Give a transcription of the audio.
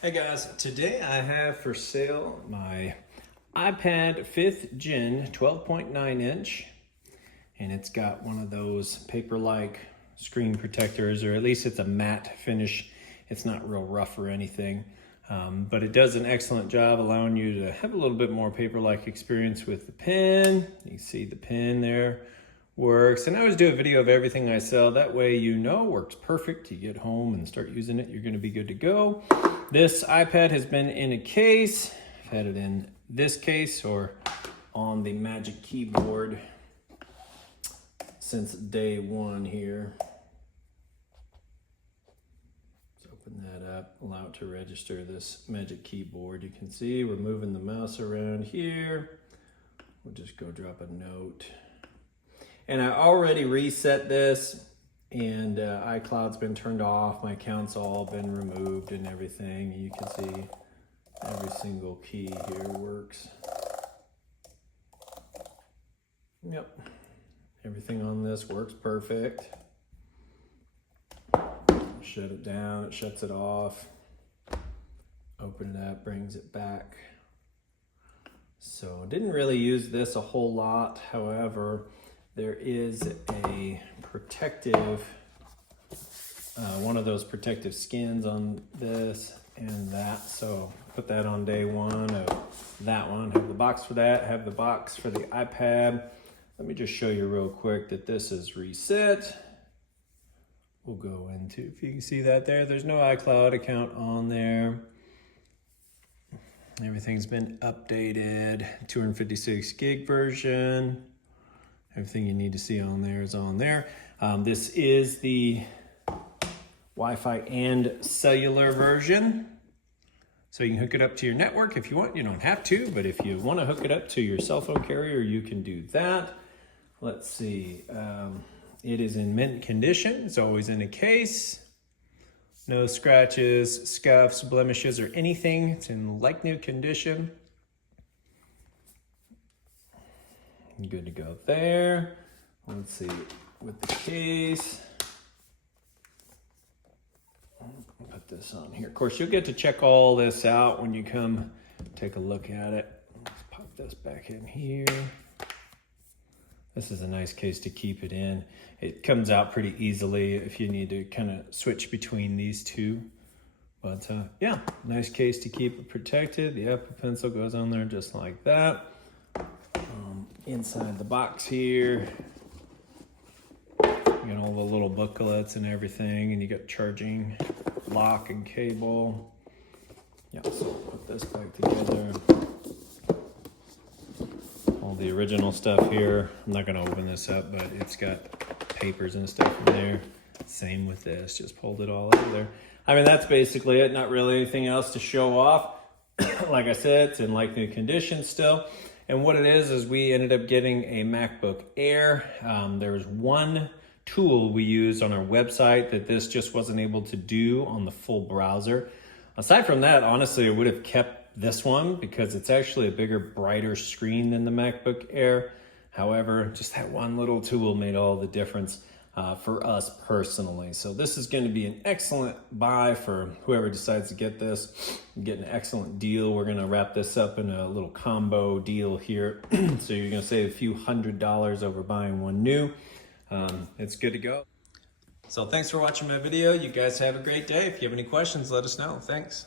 Hey guys, today I have for sale my iPad 5th Gen 12.9 inch, and it's got one of those paper-like screen protectors, or at least it's a matte finish. It's not real rough or anything, but it does an excellent job allowing you to have a little bit more paper-like experience with the pen. You can see the pen there works, and I always do a video of everything I sell. That way you know works perfect. You get home and start using it, you're going to be good to go. This iPad has been in a case. I've had it in this case or on the Magic Keyboard since day one here. Let's open that up, allow it to register this Magic Keyboard. You can see we're moving the mouse around here. We'll just go drop a note. And I already reset this, and iCloud's been turned off. My account's all been removed and everything. You can see every single key here works. Yep, everything on this works perfect. Shut it down, it shuts it off. Open it up, brings it back. So didn't really use this a whole lot. However, there is a protective, one of those protective skins on this and that. So put that on day one of that one. Have the box for that, have the box for the iPad. Let me just show you real quick that this is reset. We'll go into, if you can see that there, there's no iCloud account on there. Everything's been updated, 256 gig version. Everything you need to see on there is on there. This is the Wi-Fi and cellular version. So you can hook it up to your network if you want. You don't have to, but if you want to hook it up to your cell phone carrier, you can do that. Let's see. It is in mint condition. It's always in a case. No scratches, scuffs, blemishes, or anything. It's in like new condition. Good to go there. Let's see, with the case, put this on here. Of course, you'll get to check all this out when you come take a look at it. Let's pop this back in here. This is a nice case to keep it in. It comes out pretty easily if you need to kind of switch between these two. But yeah, nice case to keep it protected. The Apple Pencil goes on there just like that. Inside the box here, you got all the little booklets and everything, and you got charging lock and cable. Yeah, so put this back together. All the original stuff here. I'm not gonna open this up, but it's got papers and stuff in there. Same with this, just pulled it all out of there. I mean, that's basically it. Not really anything else to show off. Like I said, it's in like new condition still. And what it is we ended up getting a MacBook Air. There was one tool we used on our website that this just wasn't able to do on the full browser. Aside from that, honestly, I would have kept this one because it's actually a bigger, brighter screen than the MacBook Air. However, just that one little tool made all the difference for us personally. So this is going to be an excellent buy for whoever decides to get this. Get an excellent deal. We're going to wrap this up in a little combo deal here. So you're going to save a few $100s over buying one new. It's good to go. So thanks for watching my video. You guys have a great day. If you have any questions, let us know. Thanks.